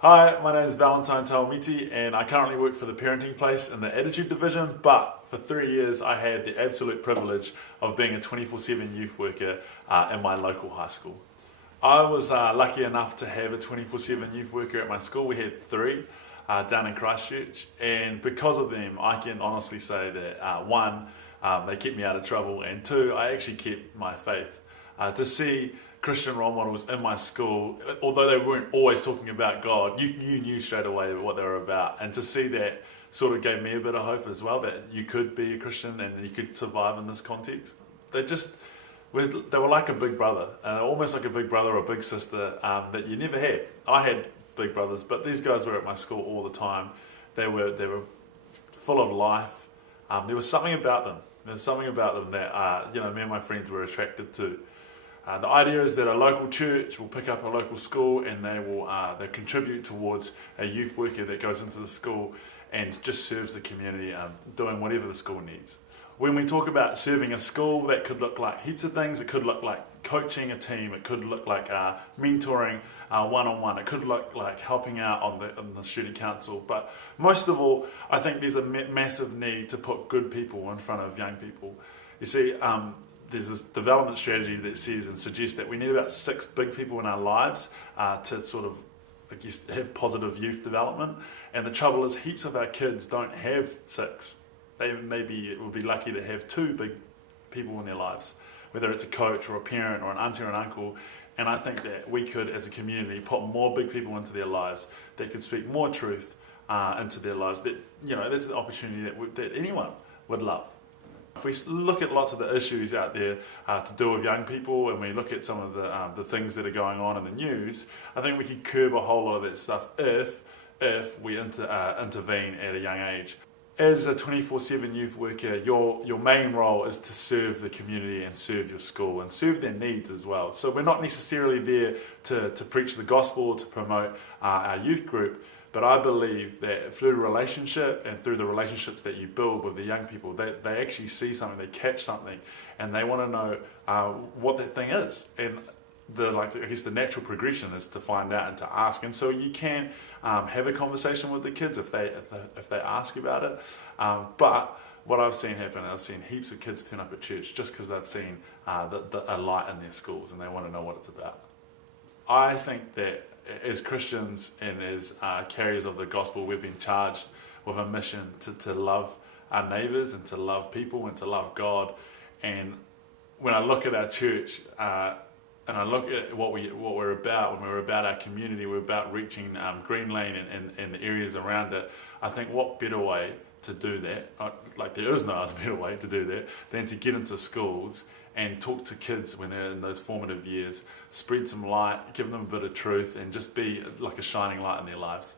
Hi, my name is Valentine and I currently work for the parenting place in the attitude division, but for 3 years I had the absolute privilege of being a 24/7 youth worker in my local high school. I was lucky enough to have a 24/7 youth worker at my school. We had three down in Christchurch, and because of them I can honestly say that one, they kept me out of trouble, and two, I actually kept my faith. To see Christian role models in my school, although they weren't always talking about God, you knew straight away what they were about. And to see that sort of gave me a bit of hope as well, that you could be a Christian and you could survive in this context. They were like a big brother, almost like a big brother or a big sister that you never had. I had big brothers, but these guys were at my school all the time. They were full of life. There was something about them. There's something about them that me and my friends were attracted to. The idea is that a local church will pick up a local school and they contribute towards a youth worker that goes into the school and just serves the community, doing whatever the school needs. When we talk about serving a school, that could look like heaps of things. It could look like coaching a team. It could look like mentoring one-on-one. It could look like helping out on the student council. But most of all, I think there's a massive need to put good people in front of young people. You see, there's this development strategy that says and suggests that we need about 6 big people in our lives to sort of, I guess, have positive youth development. And the trouble is, heaps of our kids don't have 6. They maybe would be lucky to have 2 big people in their lives, whether it's a coach or a parent or an auntie or an uncle. And I think that we could, as a community, put more big people into their lives that could speak more truth into their lives. That's an opportunity that anyone would love. If we look at lots of the issues out there to do with young people, and we look at some of the things that are going on in the news, I think we could curb a whole lot of that stuff if we intervene at a young age. As a 24/7 youth worker, your main role is to serve the community and serve your school and serve their needs as well. So we're not necessarily there to preach the gospel, to promote our youth group, but I believe that through relationship and through the relationships that you build with the young people, they actually see something, they catch something, and they want to know what that thing is. And the natural progression is to find out and to ask. And so you can have a conversation with the kids if they ask about it. But what I've seen happen, I've seen heaps of kids turn up at church just because they've seen a light in their schools and they want to know what it's about. I think that as Christians and as carriers of the gospel, we've been charged with a mission to love our neighbours and to love people and to love God. And when I look at our church and I look at what we're about, when we're about our community, we're about reaching Green Lane and the areas around it, I think what better way to do that, there is no other better way to do that, than to get into schools and talk to kids when they're in those formative years, spread some light, give them a bit of truth, and just be like a shining light in their lives.